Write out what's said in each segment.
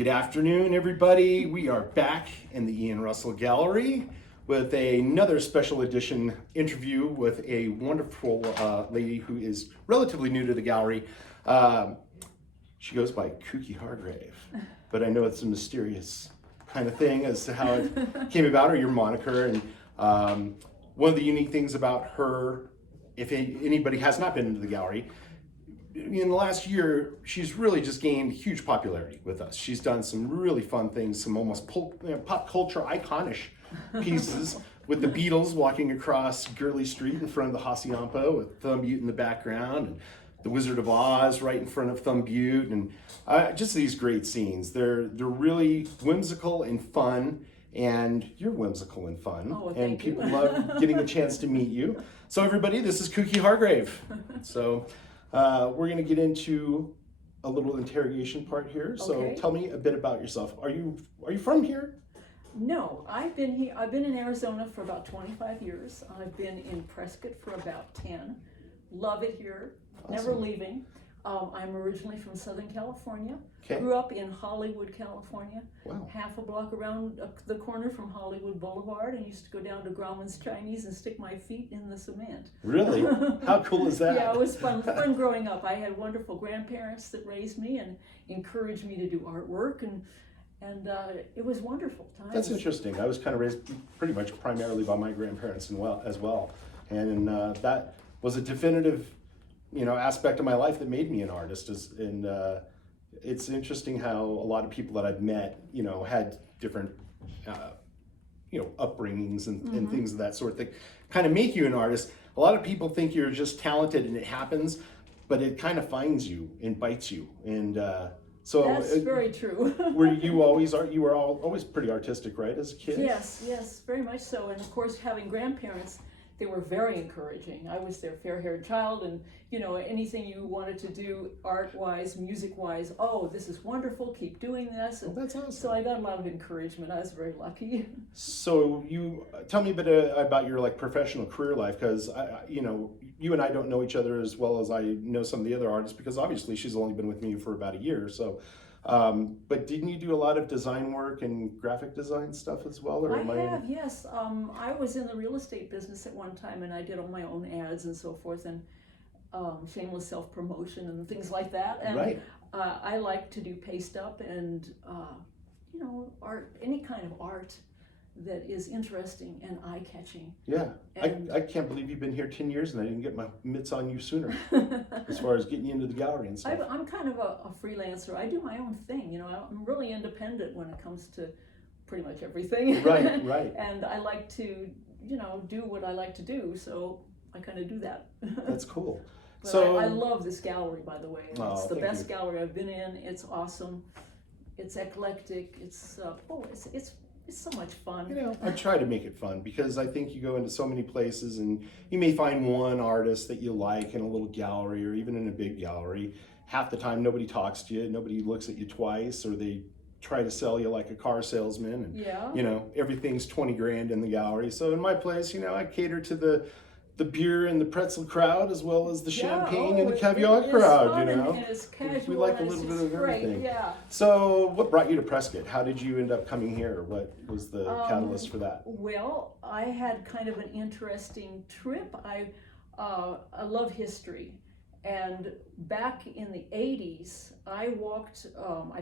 Good afternoon, everybody. We are back in the Ian Russell Gallery with another special edition interview with a wonderful lady who is relatively new to the gallery. She goes by Kuki Hargrave, but I know it's a mysterious kind of thing as to how it came about, or your moniker. And one of the unique things about her, if anybody has not been into the gallery, in the last year, she's really just gained huge popularity with us. She's done some really fun things, some almost pop culture iconish pieces with the Beatles walking across Gurley Street in front of the Hacienda with Thumb Butte in the background, and the Wizard of Oz right in front of Thumb Butte, and just these great scenes. They're really whimsical and fun, and you're whimsical and fun, and people love getting a chance to meet you. So everybody, this is Kuki Hargrave. So. We're going to get into a little interrogation part here. So tell me a bit about yourself. Are you from here? No, I've been here. I've been in Arizona for about 25 years. I've been in Prescott for about 10. Love it here. Awesome. Never leaving. I'm originally from Southern California. Grew up in Hollywood, California. Wow. Half a block around the corner from Hollywood Boulevard, and used to go down to Grauman's Chinese and stick my feet in the cement. Really? How cool is that? Yeah, it was fun growing up. I had wonderful grandparents that raised me and encouraged me to do artwork, and it was wonderful times. That's interesting. I was kind of raised pretty much primarily by my grandparents as well, and that was a definitive aspect of my life that made me an artist. It's interesting how a lot of people that I've met, had different, upbringings and things of that sort that kind of make you an artist. A lot of people think you're just talented and it happens, but it kind of finds you and bites you. And so that's very true. You were always pretty artistic, right, as a kid? Yes, very much so. And of course, having grandparents, they were very encouraging. I was their fair-haired child, and anything you wanted to do art-wise, music-wise, this is wonderful, keep doing this. And that's awesome. So I got a lot of encouragement. I was very lucky. So you tell me a bit about your professional career life, because you and I don't know each other as well as I know some of the other artists, because obviously she's only been with me for about a year. So, but didn't you do a lot of design work and graphic design stuff as well? Or yes. I was in the real estate business at one time, and I did all my own ads and so forth, and shameless self-promotion and things like that. And right. I like to do paste up and art, any kind of art that is interesting and eye-catching. Yeah, I can't believe you've been here 10 years and I didn't get my mitts on you sooner as far as getting you into the gallery and stuff. I'm kind of a freelancer. I do my own thing. I'm really independent when it comes to pretty much everything. Right. And I like to, do what I like to do, so I kind of do that. That's cool. But so I love this gallery, by the way. It's the best gallery I've been in. It's awesome. It's eclectic. It's so much fun. I try to make it fun, because I think you go into so many places and you may find one artist that you like in a little gallery or even in a big gallery. Half the time nobody talks to you, nobody looks at you twice, or they try to sell you like a car salesman, and everything's 20 grand in the gallery. So in my place, I cater to the beer and the pretzel crowd, as well as the champagne and the caviar crowd. And it's casual. We like a little bit of everything. Yeah. So what brought you to Prescott? How did you end up coming here? What was the catalyst for that? Well, I had kind of an interesting trip. I love history, and back in the 80s, I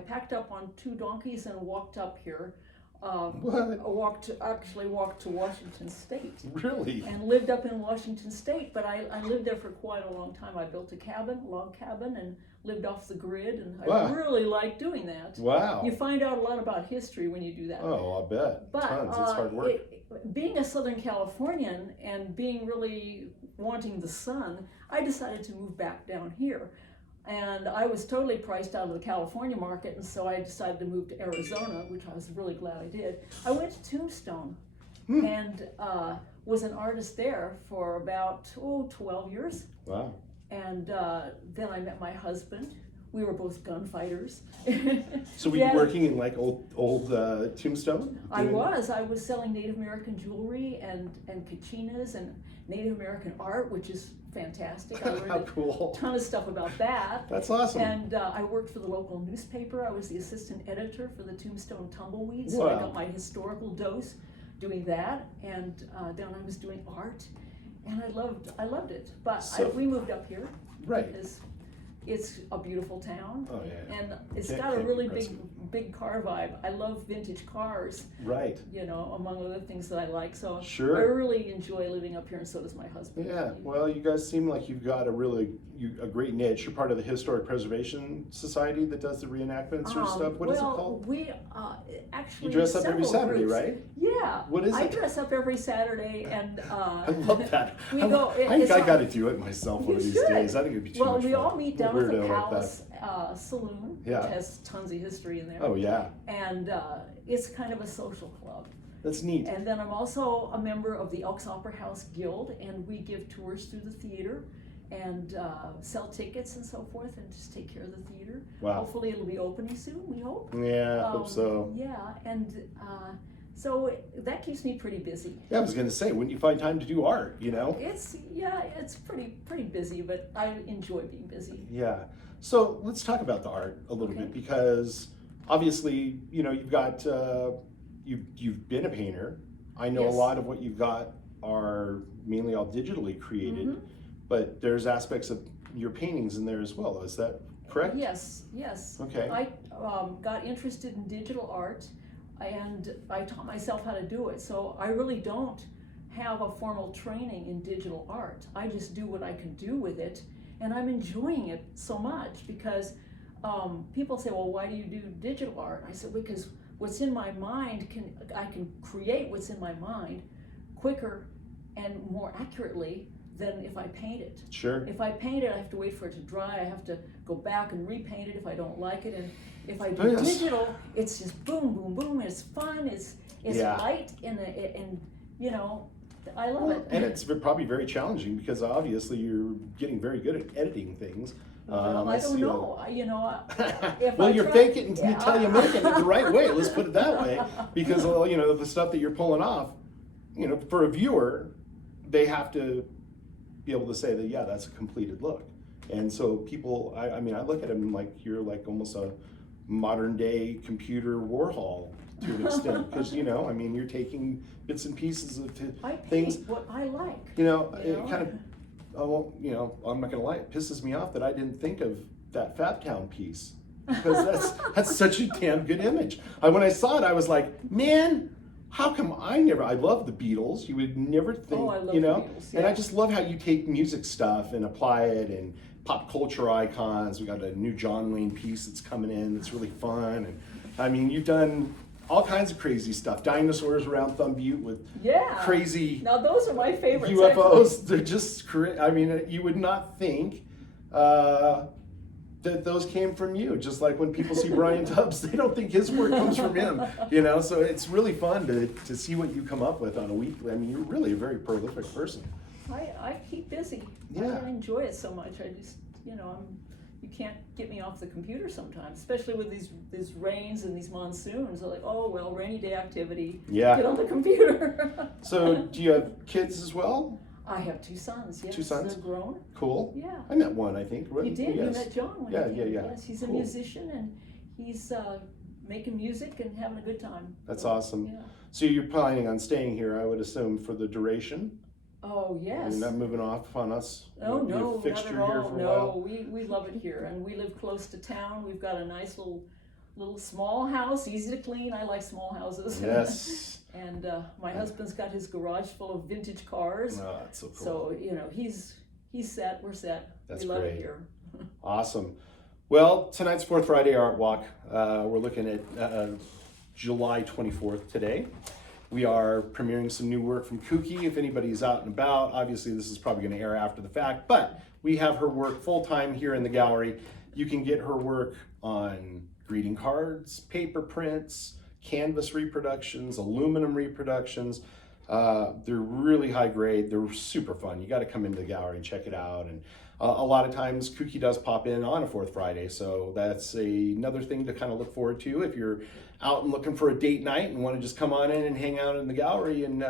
packed up on 2 donkeys and walked up here. Walked to Washington State. Really? And lived up in Washington State, but I lived there for quite a long time. I built a log cabin, and lived off the grid, and I really liked doing that. Wow. You find out a lot about history when you do that. Oh, I'll bet. But, tons. It's hard work. Being a Southern Californian and being really wanting the sun, I decided to move back down here. And I was totally priced out of the California market, and so I decided to move to Arizona, which I was really glad I did. I went to Tombstone and was an artist there for about 12 years. Wow. And then I met my husband. We were both gunfighters. So were you working in old Tombstone? I was selling Native American jewelry and kachinas and Native American art, which is fantastic. I learned How a cool. ton of stuff about that. That's awesome. And I worked for the local newspaper. I was the assistant editor for the Tombstone Tumbleweed, so I Wow. got my historical dose doing that. And then I was doing art, and I loved it. But we moved up here, Right. because it's a beautiful town. Oh, yeah. And it's Can't- got a can't really be big car vibe. I love vintage cars, Right. you know, among other things that I like. So Sure. I really enjoy living up here, and so does my husband. Yeah, well, you guys seem like you've got a great niche. You're part of the Historic Preservation Society that does the reenactments or stuff. What is it called? We actually You dress up every several Saturday, groups. right? Yeah. What is I it? dress up every Saturday, and I love that. we I go. think I got to do it myself one You of these should. days. I think it'd be too Well, much we fun. all meet I'm a down at the weirdo like that. Palace Saloon, Yeah. which has tons of history in there. Oh yeah, And it's kind of a social club. that's neat. And then I'm also a member of the Elks Opera House Guild, and we give tours through the theater and sell tickets and so forth, and just take care of the theater. Wow. Hopefully it'll be opening soon, we hope. Yeah, I hope so. Yeah, and so that keeps me pretty busy. Yeah, I was gonna say, when you find time to do art, you know? It's pretty busy, but I enjoy being busy. Yeah. So let's talk about the art a little Okay. bit, because obviously, you know, you've got you've been a painter. I know Yes. a lot of what you've got are mainly all digitally created, Mhm. but there's aspects of your paintings in there as well. Is that correct? Yes. Okay. I got interested in digital art, and I taught myself how to do it. So I really don't have a formal training in digital art. I just do what I can do with it, and I'm enjoying it so much, because people say, well, why do you do digital art? I said, because what's in my mind, I can create what's in my mind quicker and more accurately than if I paint it. Sure. If I paint it, I have to wait for it to dry. I have to go back and repaint it if I don't like it. And if I do Oh, yes. digital, it's just boom, boom, boom. It's fun. It's Yeah. light, and you know, I love it. And it's probably very challenging, because obviously you're getting very good at editing things. Well, I don't see know. You know, if well, I you're try- faking it yeah. until you make it the right way. Let's put it that way, because you know, the stuff that you're pulling off, you know, for a viewer, they have to be able to say that, yeah, that's a completed look. And so people, I mean, I look at them like you're like almost a modern day computer Warhol to an extent, because you know, I mean, you're taking bits and pieces of I paint things. what I like. You know, You it know? kind of, well, you know, I'm not gonna lie, it pisses me off that I didn't think of that Fat Town piece, because that's such a damn good image. When I saw it, I was like, man, how come I love the Beatles. You would never think, Oh, I love you the know, Beatles, and I yeah. just love how you take music stuff and apply it, and pop culture icons. We got a new John Wayne piece that's coming in that's really fun, and I mean, you've done all kinds of crazy stuff. Dinosaurs around Thumb Butte with Yeah. crazy Now those are my favorites. UFOs. They're just I mean, you would not think that those came from you. Just like when people see Brian Tubbs, they don't think his work comes from him. You know, so it's really fun to see what you come up with on a weekly. I mean, you're really a very prolific person. I keep busy. Yeah. I enjoy it so much. I just, you know, you can't get me off the computer sometimes, especially with these rains and these monsoons. I'm like, oh, well, rainy day activity. Yeah. Get on the computer. So, do you have kids as well? I have two sons, yes. 2 sons? They're grown. Cool. Yeah. I met one, I think. You did? Yes. You met John when Yeah, you came. yeah. Yes, he's a Cool. musician, and he's making music and having a good time. That's So, awesome. Yeah. So you're planning on staying here, I would assume, for the duration? Oh, yes. You're not moving off on us? Oh, You'll be a no, not fixture at here all. for a No, while? we love it here, and we live close to town. We've got a nice little small house, easy to clean. I like small houses. Yes. And my husband's got his garage full of vintage cars. Oh, that's so cool. So, you know, he's set, we're set. That's we love great. it here. Awesome. Well, tonight's Fourth Friday Art Walk. We're looking at July 24th today. We are premiering some new work from Kuki. If anybody's out and about, obviously this is probably going to air after the fact, but we have her work full-time here in the gallery. You can get her work on greeting cards, paper prints, canvas reproductions, aluminum reproductions. They're really high grade. They're super fun. You got to come into the gallery and check it out. And a lot of times Kuki does pop in on a fourth Friday, so that's another thing to kind of look forward to if you're out and looking for a date night and want to just come on in and hang out in the gallery and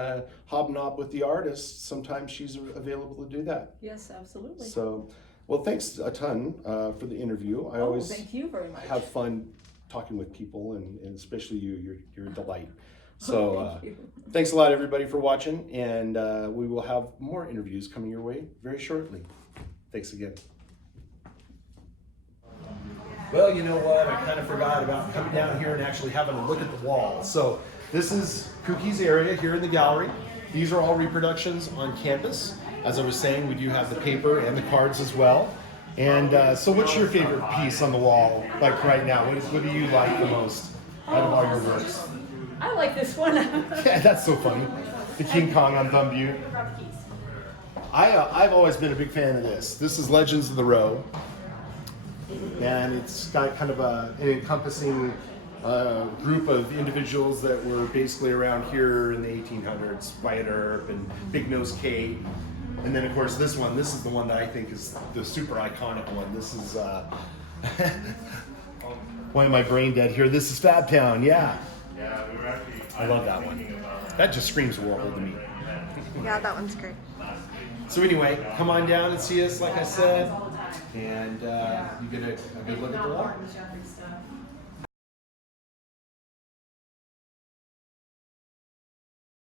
hobnob with the artist. Sometimes she's available to do that. Yes, absolutely. So, well, thanks a ton for the interview. I always thank you very much. have fun talking with people, and especially you. You're a delight. So thanks a lot, everybody, for watching, and we will have more interviews coming your way very shortly. Thanks again. Well, you know what? I kind of forgot about coming down here and actually having a look at the wall. So this is Kuki's area here in the gallery. These are all reproductions on canvas. As I was saying, we do have the paper and the cards as well. And so what's your favorite piece on the wall, like right now? What do you like the most out of all your works? I like this one. Yeah, that's so funny. The King Kong on Thumb Butte. I've always been a big fan of this. This is Legends of the Row. And it's got kind of an encompassing group of individuals that were basically around here in the 1800s. Wyatt Earp and Big Nose Kate. And then of course this is the one that I think is the super iconic one. This is, why am I brain dead here? This is Fab Town, yeah. I love that one. That just screams Warhol to me. Yeah, that one's great. So anyway, come on down and see us, like I said, and you get a good look at the wall.